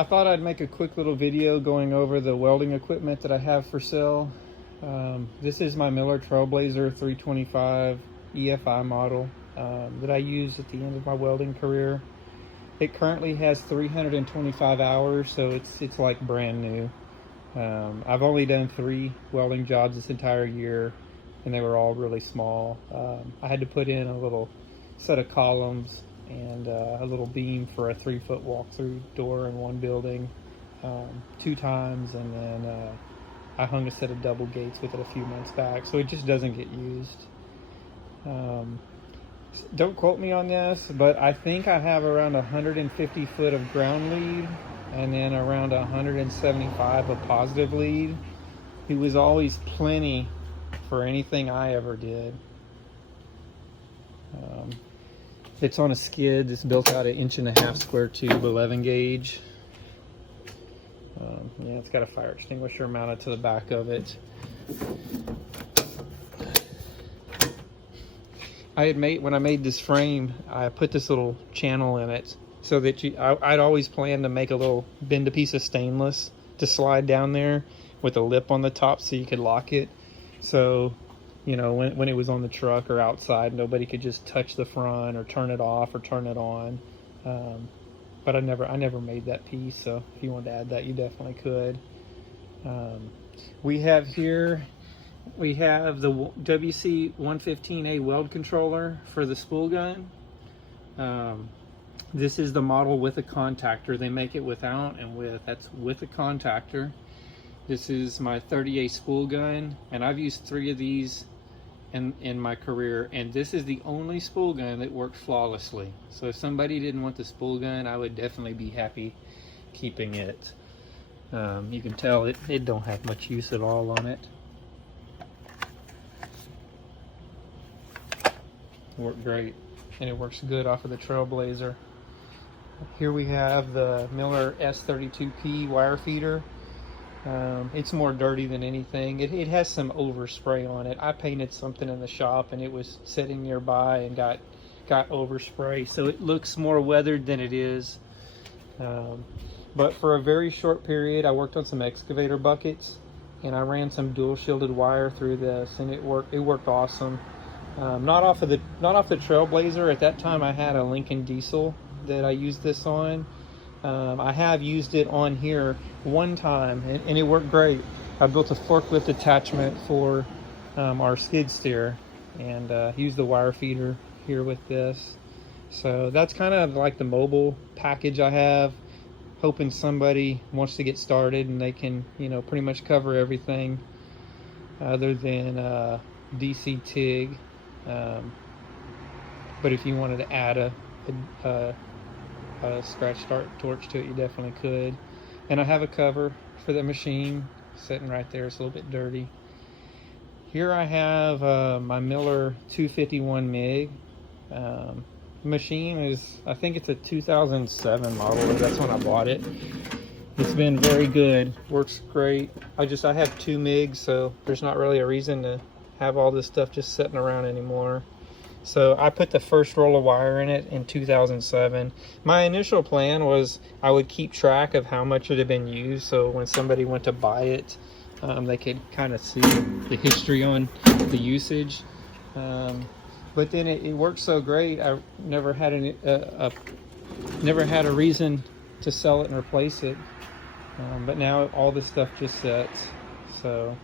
I thought I'd make a quick little video going over the welding equipment that I have for sale. This is my Miller Trailblazer 325 EFI model that I used at the end of my welding career. It currently has 325 hours, so it's like brand new. I've only done 3 welding jobs this entire year, and they were all really small. I had to put in a little set of columns and a little beam for a 3-foot walk-through door in one building 2 times, and then I hung a set of double gates with it a few months back, so it just doesn't get used. Don't quote me on this, but I think I have around 150 foot of ground lead and then around 175 of positive lead. It was always plenty for anything I ever did. It's on a skid. It's built out an 1.5 inch square tube, 11 gauge. Yeah, it's got a fire extinguisher mounted to the back of it. When I made this frame, I put this little channel in it so that I'd always planned to make bend a piece of stainless to slide down there with a lip on the top so you could lock it. So, you know, when it was on the truck or outside, nobody could just touch the front or turn it off or turn it on. But I never made that piece, so if you wanted to add that, you definitely could. We have the WC115A weld controller for the spool gun. This is the model with a contactor. They make it without and with. That's with a contactor. This is my 30A spool gun, and I've used 3 of these in my career, and this is the only spool gun that worked flawlessly. So if somebody didn't want the spool gun, I would definitely be happy keeping it. You can tell it don't have much use at all on it. Worked great, and it works good off of the Trailblazer. Here we have the Miller S32P wire feeder. It's more dirty than anything. It has some overspray on it. I painted something in the shop and it was sitting nearby and got overspray, so it looks more weathered than it is. But for a very short period, I worked on some excavator buckets and I ran some dual shielded wire through this, and it worked awesome. Not off the Trailblazer. At that time I had a Lincoln diesel that I used this on. I have used it on here one time and it worked great. I built a forklift attachment for our skid steer and used the wire feeder here with this. So that's kind of like the mobile package I have, hoping somebody wants to get started and they can, you know, pretty much cover everything other than DC TIG. But if you wanted to add a scratch start torch to it, you definitely could. And I have a cover for the machine sitting right there. It's a little bit dirty. Here I have my Miller 251 MIG. Machine is, I think it's a 2007 model. That's when I bought it. It's been very good. Works great. I have 2 MIGs, so there's not really a reason to have all this stuff just sitting around anymore. So I put the first roll of wire in it in 2007. My initial plan was I would keep track of how much it had been used, so when somebody went to buy it, they could kind of see the history on the usage. But then it worked so great, I never had a reason to sell it and replace it. But now all this stuff just sits. So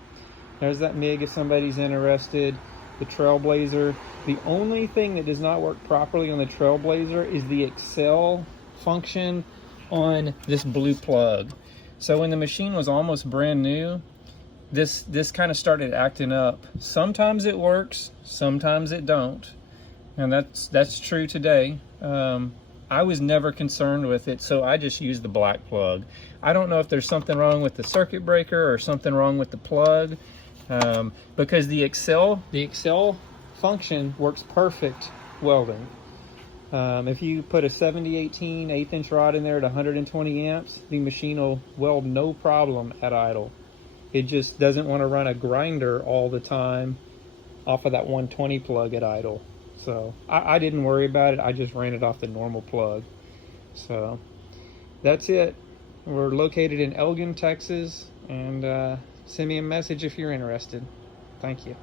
there's that MIG if somebody's interested. The Trailblazer. The only thing that does not work properly on the Trailblazer is the Excel function on this blue plug. So when the machine was almost brand new, this kind of started acting up. Sometimes it works, sometimes it don't, and that's true today. I was never concerned with it, so I just used the black plug. I don't know if there's something wrong with the circuit breaker or something wrong with the plug. Because the Excel function works perfect welding. If you put a 7018 1/8 inch rod in there at 120 amps, the machine will weld no problem at idle. It just doesn't want to run a grinder all the time off of that 120 plug at idle. So I didn't worry about it. I just ran it off the normal plug. So that's it. We're located in Elgin, Texas, and send me a message if you're interested. Thank you.